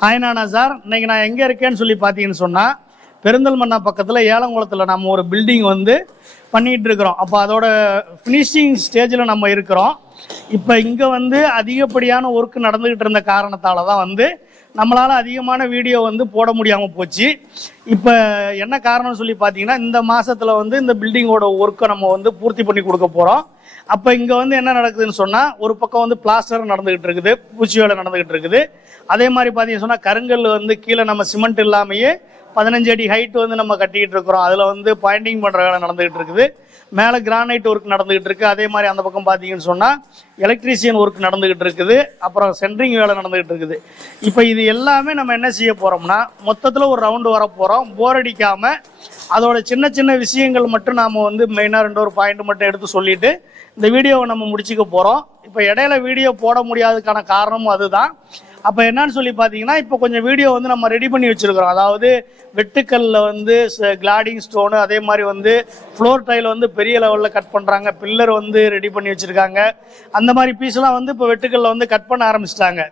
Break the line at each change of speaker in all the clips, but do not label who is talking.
Hi நானா sir இன்னைக்கு நான் எங்கே இருக்கேன்னு சொல்லி பார்த்தீங்கன்னு சொன்னால் பெருந்தல்மண்ணா பக்கத்தில் ஏலங்குளத்தில் நம்ம ஒரு பில்டிங் வந்து பண்ணிகிட்டு இருக்கிறோம். அப்போ அதோட ஃபினிஷிங் ஸ்டேஜில் நம்ம இருக்கிறோம். இப்போ இங்கே வந்து அதிகப்படியான ஒர்க் நடந்துக்கிட்டு இருந்த காரணத்தால் தான் வந்து நம்மளால் அதிகமான வீடியோ வந்து போட முடியாமல் போச்சு. இப்போ என்ன காரணம்னு சொல்லி பார்த்தீங்கன்னா இந்த மாதத்தில் வந்து இந்த பில்டிங்கோட ஒர்க்கை நம்ம வந்து பூர்த்தி பண்ணி கொடுக்க போகிறோம் அப்போ இங்கே வந்து என்ன நடக்குதுன்னு சொன்னால் ஒரு பக்கம் வந்து பிளாஸ்டர் நடந்துகிட்டு இருக்குது பூச்சி வேலை நடந்துகிட்டு இருக்குது. அதே மாதிரி பார்த்தீங்கன்னு சொன்னால் கருங்கல் வந்து கீழே நம்ம சிமெண்ட் இல்லாமையே பதினஞ்சு அடி ஹைட் வந்து நம்ம கட்டிக்கிட்டு இருக்கிறோம். அதில் வந்து பாயிண்டிங் பண்ணுற வேலை நடந்துகிட்டு இருக்குது. மேலே கிரானைட் ஒர்க் நடந்துகிட்டு இருக்குது அதே மாதிரி அந்த பக்கம் பார்த்தீங்கன்னு சொன்னால் எலக்ட்ரீஷியன் ஒர்க் நடந்துகிட்டு இருக்குது. அப்புறம் சென்ட்ரிங் வேலை நடந்துகிட்டு இருக்குது. இப்போ இது எல்லாமே நம்ம என்ன செய்ய போகிறோம்னா மொத்தத்தில் ஒரு ரவுண்டு வர போகிறோம் போர் அடிக்காமல் அதோட சின்ன சின்ன விஷயங்கள் மட்டும் நாம் வந்து மெயினாக ரெண்டு ஒரு பாயிண்ட் மட்டும் எடுத்து சொல்லிவிட்டு இந்த வீடியோவை நம்ம முடிச்சுக்க போகிறோம் இப்போ இடையில வீடியோ போட முடியாததுக்கான காரணமும் அதுதான். அப்போ என்னன்னு சொல்லி பார்த்தீங்கன்னா இப்போ கொஞ்சம் வீடியோ வந்து நம்ம ரெடி பண்ணி வச்சுருக்கிறோம். அதாவது வெட்டுக்கல்ல வந்து கிளாடிங் ஸ்டோனு அதே மாதிரி வந்து ஃப்ளோர் டைல் வந்து பெரிய லெவலில் கட் பண்ணுறாங்க பில்லர் வந்து ரெடி பண்ணி வச்சுருக்காங்க. அந்த மாதிரி பீஸ்லாம் வந்து இப்போ வெட்டுக்கல்ல வந்து கட் பண்ண ஆரம்பிச்சிட்டாங்க.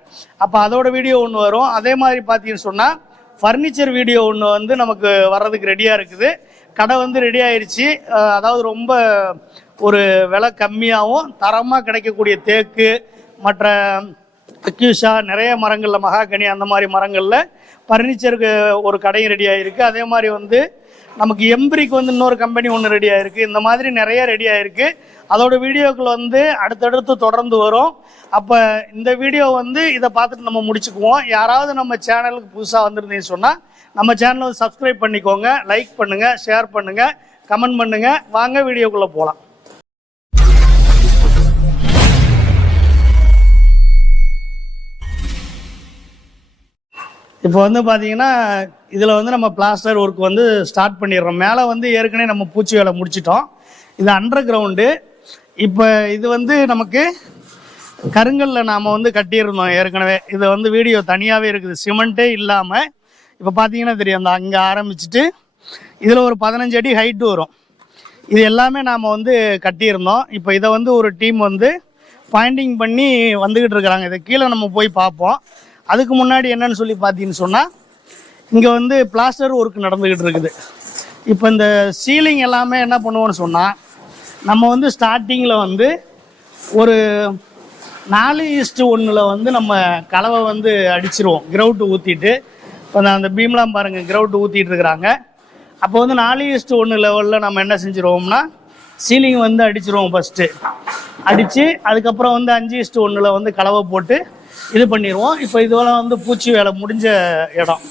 அப்போ அதோட வீடியோ ஒன்று வரும். அதே மாதிரி பார்த்தீங்கன்னு சொன்னால் ஃபர்னிச்சர் வீடியோ ஒன்று வந்து நமக்கு வர்றதுக்கு ரெடியாக இருக்குது. கடை வந்து ரெடி ஆயிடுச்சு அதாவது ரொம்ப ஒரு விலை கம்மியாகவும் தரமாக கிடைக்கக்கூடிய தேக்கு மற்ற அக்யூஷா நிறைய மரங்களில் மகாகனி அந்த மாதிரி மரங்களில் ஃபர்னிச்சருக்கு ஒரு கடையும் ரெடி ஆகிருக்கு அதே மாதிரி வந்து நமக்கு எம்பிரிக்கு வந்து இன்னொரு கம்பெனி ஒன்று ரெடி ஆகிருக்கு இந்த மாதிரி நிறைய ரெடி ஆகிருக்கு அதோட வீடியோக்கள் வந்து அடுத்தடுத்து தொடர்ந்து வரும். அப்போ இந்த வீடியோ வந்து இதை பார்த்துட்டு நம்ம முடிச்சுக்குவோம். யாராவது நம்ம சேனலுக்கு புதுசாக வந்திருந்தீங்கன்னு சொன்னால் நம்ம சேனலை சப்ஸ்கிரைப் பண்ணிக்கோங்க லைக் பண்ணுங்கள் ஷேர் பண்ணுங்கள் கமெண்ட் பண்ணுங்கள் வாங்க வீடியோக்குள்ளே போகலாம் இப்போ வந்து பார்த்தீங்கன்னா இதில் வந்து நம்ம பிளாஸ்டர் ஒர்க் வந்து ஸ்டார்ட் பண்ணிடுறோம். மேலே வந்து ஏற்கனவே நம்ம பூச்சி வேலை முடிச்சிட்டோம். இது அண்டர் கிரவுண்டு இப்போ இது வந்து நமக்கு கருங்கல்ல நாம் வந்து கட்டியிருந்தோம் ஏற்கனவே. இது வந்து வீடியோ தனியாகவே இருக்குது. சிமெண்ட்டே இல்லாமல் இப்போ பார்த்தீங்கன்னா தெரியும் அந்த அங்கே ஆரம்பிச்சிட்டு இதில் ஒரு பதினஞ்சு அடி ஹைட்டு வரும். இது எல்லாமே நாம் வந்து கட்டியிருந்தோம். இப்போ இதை வந்து ஒரு டீம் வந்து பாயிண்டிங் பண்ணி வந்துக்கிட்டு இருக்கிறாங்க. இதை கீழே நம்ம போய் பார்ப்போம். அதுக்கு முன்னாடி என்னன்னு சொல்லி பார்த்தீங்கன்னு சொன்னால் இங்கே வந்து பிளாஸ்டர் ஒர்க் நடந்துக்கிட்டு இருக்குது. இப்போ இந்த சீலிங் எல்லாமே என்ன பண்ணுவோம்னு சொன்னால் நம்ம வந்து ஸ்டார்டிங்கில் வந்து ஒரு நாலு ஈஸ்ட்டு ஒன்றில் வந்து நம்ம கலவை வந்து அடிச்சிருவோம் கிரவுட்டு ஊற்றிட்டு இப்போ அந்த பீம்லாம் பாருங்கள் கிரவுட்டு ஊற்றிட்டு இருக்கிறாங்க. அப்போ வந்து நாலு ஈஸ்ட்டு ஒன்று லெவலில் நம்ம என்ன செஞ்சுருவோம்னா சீலிங் வந்து அடிச்சிருவோம் ஃபஸ்ட்டு அடித்து அதுக்கப்புறம் வந்து அஞ்சு ஈஸ்ட்டு ஒன்றில் வந்து கலவை போட்டு இது பண்ணிடுவோம் இப்போ இதெல்லாம் வந்து பூச்சி வேலை முடிஞ்ச இடம்.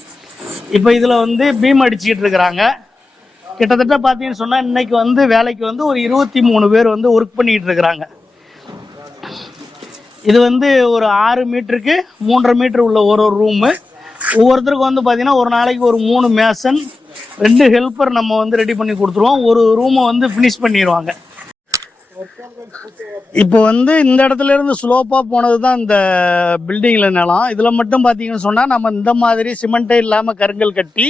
இப்போ இதில் வந்து பீம் அடிச்சுக்கிட்டு இருக்கிறாங்க. கிட்டத்தட்ட பார்த்தீங்கன்னு சொன்னால் இன்னைக்கு வந்து வேலைக்கு வந்து ஒரு இருபத்தி மூணு பேர் வந்து ஒர்க் பண்ணிக்கிட்டு இருக்கிறாங்க. இது வந்து ஒரு ஆறு மீட்டருக்கு மூன்றரை மீட்டர் உள்ள ஒரு ஒரு ரூமு ஒவ்வொருத்தருக்கும் வந்து பார்த்தீங்கன்னா ஒரு நாளைக்கு ஒரு மூணு மேசன் ரெண்டு ஹெல்ப்பர் நம்ம வந்து ரெடி பண்ணி கொடுத்துருவோம். ஒரு ரூமை வந்து ஃபினிஷ் பண்ணிடுவாங்க இப்போ வந்து இந்த இடத்துல இருந்து ஸ்லோப்பாக போனது தான் இந்த பில்டிங்கில் நிலம். இதில் மட்டும் பார்த்தீங்கன்னு சொன்னால் நம்ம இந்த மாதிரி சிமெண்ட்டே இல்லாமல் கருங்கல் கட்டி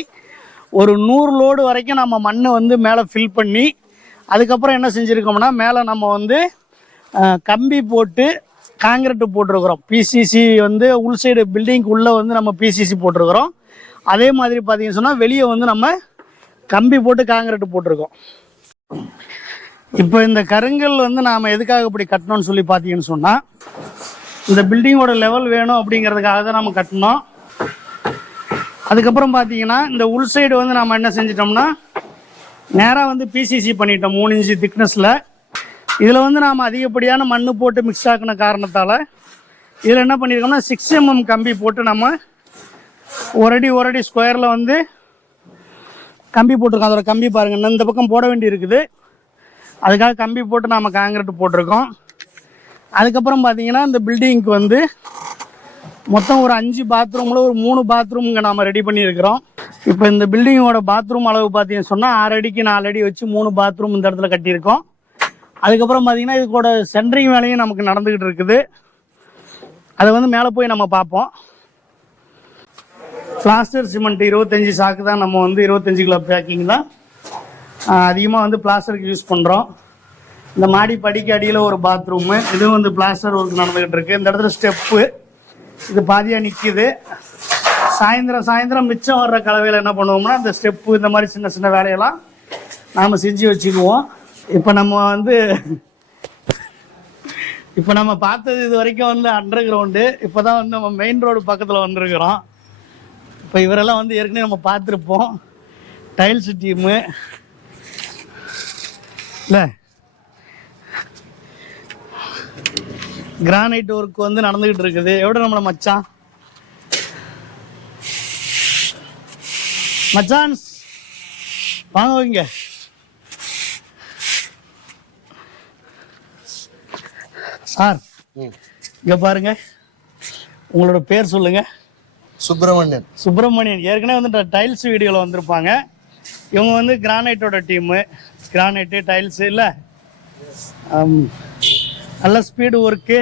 ஒரு நூறு லோடு வரைக்கும் நம்ம மண்ணை வந்து மேலே ஃபில் பண்ணி அதுக்கப்புறம் என்ன செஞ்சுருக்கோம்னா மேலே நம்ம வந்து கம்பி போட்டு காங்கிரட்டு போட்டிருக்கிறோம். பிசிசி வந்து உள் சைடு பில்டிங்க்கு உள்ளே வந்து நம்ம பிசிசி போட்டிருக்கிறோம். அதே மாதிரி பார்த்தீங்கன்னு சொன்னால் வெளியே வந்து நம்ம கம்பி போட்டு காங்கிரட்டு போட்டிருக்கோம். இப்போ இந்த கருங்கல் வந்து நாம் எதுக்காக இப்படி கட்டணும்னு சொல்லி பார்த்தீங்கன்னு சொன்னால் இந்த பில்டிங்கோட லெவல் வேணும் அப்படிங்கிறதுக்காக தான் நம்ம கட்டினோம் அதுக்கப்புறம் பார்த்தீங்கன்னா இந்த உள் சைடு வந்து நம்ம என்ன செஞ்சிட்டோம்னா நேராக வந்து பிசிசி பண்ணிட்டோம் மூணு இன்ச்சு திக்னஸில் இதில் வந்து நாம் அதிகப்படியான மண் போட்டு மிக்ஸ் ஆக்கின காரணத்தால் இதில் என்ன பண்ணியிருக்கோம்னா சிக்ஸ் எம்எம் கம்பி போட்டு நம்ம ஒரு அடி ஒரு அடி ஸ்கொயரில் வந்து கம்பி போட்டிருக்கோம். அதோட கம்பி பாருங்க இந்த பக்கம் போட வேண்டி இருக்குது அதுக்காக கம்பி போட்டு நாம் காங்கிரீட் போட்டிருக்கோம். அதுக்கப்புறம் பார்த்தீங்கன்னா இந்த பில்டிங்க்கு வந்து மொத்தம் ஒரு அஞ்சு பாத்ரூமில் ஒரு மூணு பாத்ரூம் இங்கே நாம் ரெடி பண்ணியிருக்கிறோம். இப்போ இந்த பில்டிங்கோட பாத்ரூம் அளவு பார்த்தீங்கன்னு சொன்னால் ஆறு அடிக்கு நாலு அடி வச்சு மூணு பாத்ரூம் இந்த இடத்துல கட்டியிருக்கோம். அதுக்கப்புறம் பார்த்தீங்கன்னா இதுக்கோட சென்ட்ரிங் வேலையும் நமக்கு நடந்துக்கிட்டு இருக்குது. அதை வந்து மேலே போய் நம்ம பார்ப்போம். பிளாஸ்டர் சிமெண்ட் இருபத்தஞ்சி சாக்கு தான் நம்ம வந்து இருபத்தஞ்சி கிலோ பேக்கிங் தான். அதிகமாக வந்து பிளாஸ்டருக்கு யூஸ் பண்ணுறோம் இந்த மாடி படிக்கு அடியில் ஒரு பாத்ரூமு இதுவும் வந்து பிளாஸ்டர் ஒர்க் நடந்துக்கிட்டு இருக்கு. இந்த இடத்துல ஸ்டெப்பு இது பாதியாக நிற்கிது சாயந்தரம் சாயந்தரம் மிச்சம் வர்ற கலவையில் என்ன பண்ணுவோம்னா இந்த ஸ்டெப்பு இந்த மாதிரி சின்ன சின்ன வேலையெல்லாம் நாம் செஞ்சு வச்சுக்குவோம். இப்போ நம்ம வந்து இப்போ நம்ம பார்த்தது இது வரைக்கும் வந்து அண்டர் கிரவுண்டு இப்போ தான் வந்து நம்ம மெயின் ரோடு பக்கத்தில் வந்துருக்குறோம். இப்போ இவரெல்லாம் வந்து ஏற்கனவே நம்ம பார்த்துருப்போம். டைல்ஸ் டீமு இல்லை கிரானைட் ஒர்க் வந்து நடந்துகிட்டு இருக்குது எவ்வளோ நம்மள மச்சான்? மச்சான் வாங்க வைங்க சார் இங்க பாருங்க. உங்களோட பேர் சொல்லுங்க.
சுப்பிரமணியன்.
சுப்பிரமணியன். ஏற்கனவே வந்து டைல்ஸ் வீடியோவில் வந்திருப்பாங்க. இவங்க வந்து கிரானைட்டோட டீமு கிரானைட்டு டைல்ஸு இல்லை. நல்ல ஸ்பீடு ஒர்க்கு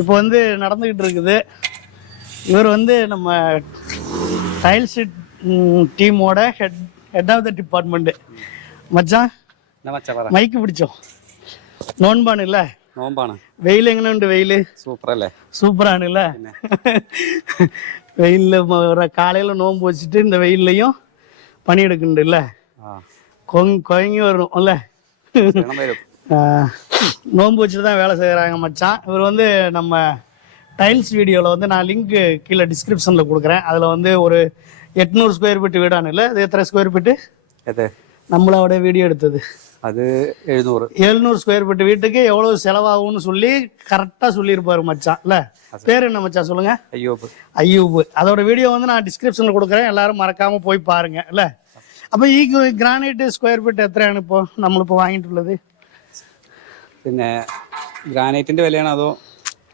இப்போ வந்து நடந்துக்கிட்டு இருக்குது. இவர் வந்து நம்ம டைல்ஸ் டீமோட head head of the department மச்சான் மைக்கு பிடிச்சோம். நோன்பான் இல்லை?
நோன்பான?
வெயில் எங்கன்னு வெயில்?
சூப்பரா இல்லை
சூப்பரான இல்ல? வெயில்ல காலையில் நோன்பு வச்சுட்டு இந்த வெயில்லையும் பணி
எடுக்கணுண்டு
இல்லை? குழங்கி வரும்ல. நோன்பு வச்சுட்டு தான் வேலை செய்கிறாங்க மச்சான். இவர் வந்து நம்ம டைல்ஸ் வீடியோவில் வந்து நான் லிங்க்கு கீழே டிஸ்கிரிப்ஷனில் கொடுக்குறேன். அதில் வந்து ஒரு எட்நூறு ஸ்கொயர் ஃபீட் வீடானு இல்லை? அது எத்தனை ஸ்கொயர் ஃபீட்டு நம்மளோட வீடியோ எடுத்தது.
அது எழுநூறு.
எழுநூறு ஸ்கொயர் ஃபீட் வீட்டுக்கு எவ்வளோ செலவாகும்னு சொல்லி கரெக்டாக சொல்லியிருப்பாரு மச்சான். இல்லை? பேர் என்ன மச்சான் சொல்லுங்கள்
ஐயோப்பு
ஐயோப்பு அதோட வீடியோ வந்து நான் டிஸ்கிரிப்ஷனில் கொடுக்குறேன். எல்லாரும் மறக்காமல் போய் பாருங்கள் இல்லை? അപ്പോൾ ഈ ഗ്രാനൈറ്റ് സ്ക്വയർ ഫീറ്റ് എത്രയാണ് ഇപ്പോൾ നമ്മളിപ്പോൾ വാങ്ങിയിട്ടുള്ളത്
പിന്നെ ഗ്രാനൈറ്റിന്റെ വിലയാണ് അതോ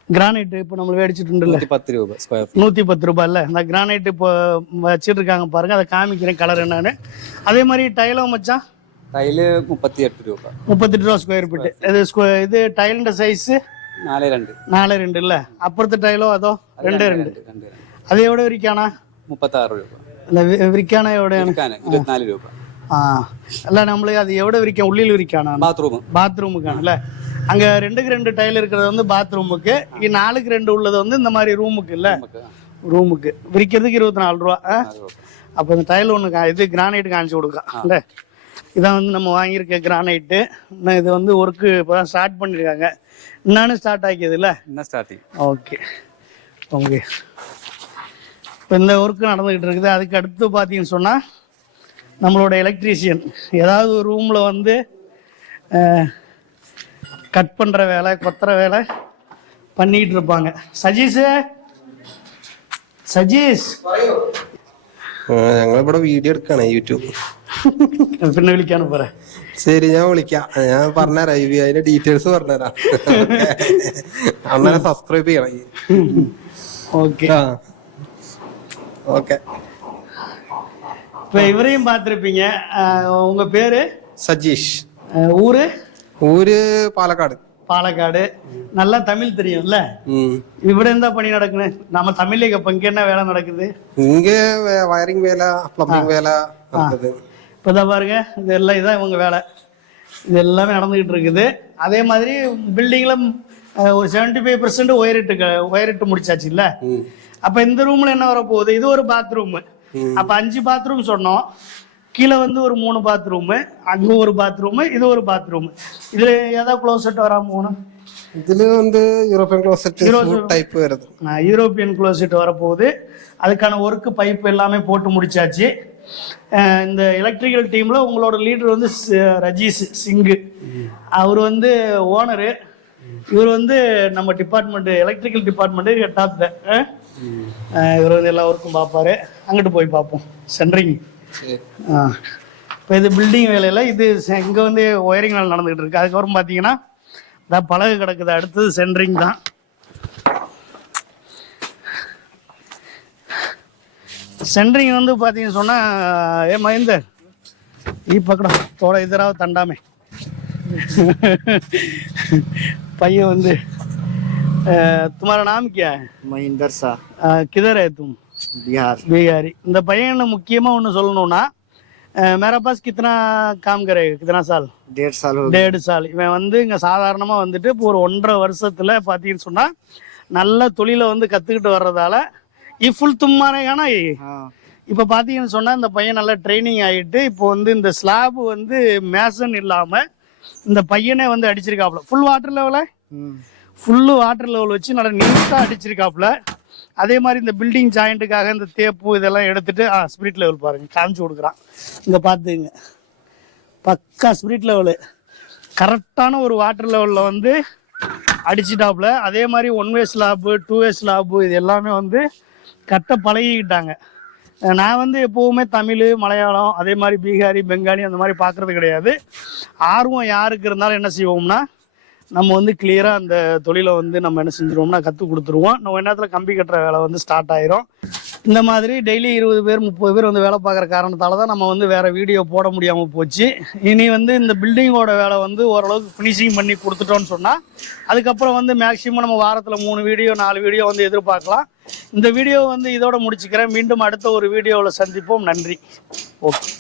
கிரானைட் இப்போ நம்ம
மேடிச்சிட்டு பத்து ரூபா ஸ்கொயர்
நூற்றி பத்து ரூபாய் இல்லை இந்த கிரானைட் இப்போ வச்சுட்டு இருக்காங்க பாருங்க அதை காமிக்கிறேன் கலர் என்னன்னு அதே மாதிரி டைலும் வச்சான்
டைலு முப்பத்தி எட்டு ரூபா
முப்பத்தெட்டு ரூபா ஸ்கொயர் ஃபீட் இது இது டைலிண்ட சைஸ்
നാല് രണ്ട്
നാല് രണ്ട് അല്ലേ അപ്പുറത്തെ ടൈലോ അതോ
രണ്ട് രണ്ട്
അതേ എവിടെ ഇരിക്കാണാ
മുപ്പത്തി ആറ് രൂപ
അല്ല വിരിക്കാൻ
എവിടെയാണ്? ഇരുപത്തിനാല് രൂപ.
ആ. അല്ല നമ്മൾ അത് എവിടെ വിരിക്കാം? ഉള്ളിൽ വിരിക്കാണ്
பாத்ரூமுக்கான
இல்லை அங்கே ரெண்டுக்கு ரெண்டு டைல் இருக்கிறது வந்து பாத்ரூமுக்கு இ- நாலுக்கு ரெண்டு உள்ளது வந்து இந்த மாதிரி ரூமுக்கு இல்லை ரூமுக்கு விரிக்கிறதுக்கு இருபத்தி நாலு ரூபா அப்போ இந்த டைல் ஒன்று இது கிரானைட் காமிச்சு கொடுக்கலாம் இல்லை இதான் வந்து நம்ம வாங்கியிருக்க கிரானைட்டு இன்னும் இது வந்து ஒர்க்கு இப்போ தான் ஸ்டார்ட் பண்ணியிருக்காங்க இன்னும் ஸ்டார்ட் ஆக்கியது இல்லை
என்ன ஸ்டார்டிங்
ஓகே ஓகே இந்த ஒர்க்கு நடந்துக்கிட்டு இருக்குது. அதுக்கு அடுத்து பார்த்தீங்கன்னு சொன்னால் நம்மளோட எலக்ட்ரீஷியன் ஏதாவது ஒரு ரூமில் வந்து கட் பண்ணுற வேலை கொத்துற வேலை பண்ணிக்கிட்டு இருப்பாங்க. சஜீஷு? സജീഷ്
ഞങ്ങളിവിടെ வீடியோ എടുക്കാണ് യൂട്യൂബ്
പിന്നെ വിളിക്കാണ് പറ
ശരി ഞാൻ വിളിക്കാം. ഞാൻ പറഞ്ഞുതരാം യു അതിന്റെ ഡീറ്റെയിൽസ് പറഞ്ഞുതരാം. അന്നേരം സബ്സ്ക്രൈബ് ചെയ്യണം. ഓക്കെ ஓகே
இப்போ இவரையும் பார்த்துருப்பீங்க. உங்க பேரு?
சஜீஷ்.
ஊரு?
ஊரு பாலக்காடு.
பாலக்காடு. நல்லா தமிழ் தெரியும்ல? இவட இருந்தா பணி நடக்குது நம்ம தமிழ்ல இப்ப இங்க என்ன வேலை நடக்குது?
இங்க வயரிங் வேலை பிளம்பிங்
வேலை இப்பதான் பாருங்க இதெல்லாம் இதான் இவங்க வேலை. இது எல்லாமே நடந்துகிட்டு இருக்குது. அதே மாதிரி பில்டிங்ல ஒரு செவன்டி ஃபைவ் பர்சன்ட் ஒயரிட்டு ஒயரிட்டு முடிச்சாச்சு இல்ல அப்ப இந்த ரூம்ல என்ன வர போகுது இது ஒரு பாத்ரூம் அப்ப அஞ்சு பாத்ரூம் சொன்னோம். கீழே வந்து ஒரு மூணு பாத்ரூம் அங்க ஒரு பாத்ரூம் இது ஒரு பாத்ரூம் இதுல ஏதாவது க்ளோசெட் வராம போகணும்
இதுல வந்து யூரோப்பியன் க்ளோசெட் டைப்
வருது. யூரோப்பியன் க்ளோசெட் வரப்போகுது. அதுக்கான ஒர்க்கு பைப் எல்லாமே போட்டு முடிச்சாச்சு. இந்த எலக்ட்ரிக்கல் டீம்ல உங்களோட லீடர் வந்து ரஜீஷ் சிங்கு. அவர் வந்து ஓனரு இவர் வந்து நம்ம டிபார்ட்மெண்ட்டு எலக்ட்ரிக்கல் ஆஃப் த இவர் வந்து எல்லா ஒர்க்கும் பார்ப்பாரு. அங்கிட்டு போய் பார்ப்போம். சென்ட்ரிங். இப்போ இது பில்டிங் வேலையில் இது இங்கே வந்து ஒயரிங் வேலை நடந்துகிட்டு இருக்கு. அதுக்கப்புறம் பார்த்தீங்கன்னா இதான் பழகு கிடக்குது. அடுத்தது சென்ட்ரிங் தான். சென்ட்ரிங் வந்து பார்த்தீங்கன்னு சொன்னால் ஏ மகேந்தர் ஈ பக்கடா தோட இதராக தண்டாமே. பையன் வந்து அஹ், तुम्हारा नाम क्या है
महेंद्र शाह
अह, किधर है तुम
बिहार
बिहारी இந்த பையன் முக்கியமாக ஒன்று சொல்லணும்னா அஹ், मेरा पास कितना काम करेगा कितना साल
डेढ़ साल हो गए
டேடு சால் இவன் வந்து இங்கே சாதாரணமாக வந்துட்டு இப்போ ஒரு ஒன்றரை வருஷத்தில் பார்த்தீங்கன்னு சொன்னால் நல்ல தொழிலை வந்து கற்றுக்கிட்டு வர்றதால ये फुल तुम्हारे है ना ये
हाँ
இப்போ பார்த்தீங்கன்னு சொன்னால் இந்த பையன் நல்லா ட்ரைனிங் ஆகிட்டு இப்போ வந்து இந்த ஸ்லாப் வந்து மேசன் இல்லாமல் இந்த பையனே வந்து அடிச்சிருக்காப்புல. ஃபுல் வாட்டர்
லெவலை
ஃபுல்லு வாட்டர் லெவல் வச்சு நல்லா நீட்டாக அடிச்சிருக்காப்புல. அதே மாதிரி இந்த பில்டிங் ஜாயிண்ட்டுக்காக இந்த தேப்பு இதெல்லாம் எடுத்துட்டு ஆ ஸ்பிரிட் லெவல் பாருங்க. காமிச்சு கொடுக்குறான். இங்கே பார்த்துங்க. பக்கா ஸ்பிரிட் லெவலு கரெக்டான ஒரு வாட்டர் லெவலில் வந்து அடிச்சிட்டாப்புல. அதே மாதிரி one way slab two way slab இது எல்லாமே வந்து கட்ட பழகிக்கிட்டாங்க. நான் வந்து எப்போவுமே தமிழ் மலையாளம் அதே மாதிரி பீகாரி பெங்காலி அந்த மாதிரி பார்க்குறது கிடையாது. ஆர்வம் யாருக்கு இருந்தாலும் என்ன செய்வோம்னா நம்ம வந்து கிளியராக அந்த தொழிலை வந்து நம்ம என்ன செஞ்சிருவோம்னா கற்றுக் கொடுத்துருவோம். நம்ம நேரத்தில் கம்பி கட்டுற வேலை வந்து ஸ்டார்ட் ஆயிரும். இந்த மாதிரி டெய்லி இருபது பேர் முப்பது பேர் வந்து வேலை பார்க்குற காரணத்தால் தான் நம்ம வந்து வேறு வீடியோ போட முடியாமல் போச்சு. இனி வந்து இந்த பில்டிங்கோட வேலை வந்து ஓரளவுக்கு ஃபினிஷிங் பண்ணி கொடுத்துட்டோம்னு சொன்னால் அதுக்கப்புறம் வந்து மேக்ஸிமம் நம்ம வாரத்தில் மூணு வீடியோ நாலு வீடியோ வந்து எதிர்பார்க்கலாம். இந்த வீடியோ வந்து இதோட முடிச்சுக்கிறேன். மீண்டும் அடுத்த ஒரு வீடியோவில் சந்திப்போம். நன்றி. ஓகே.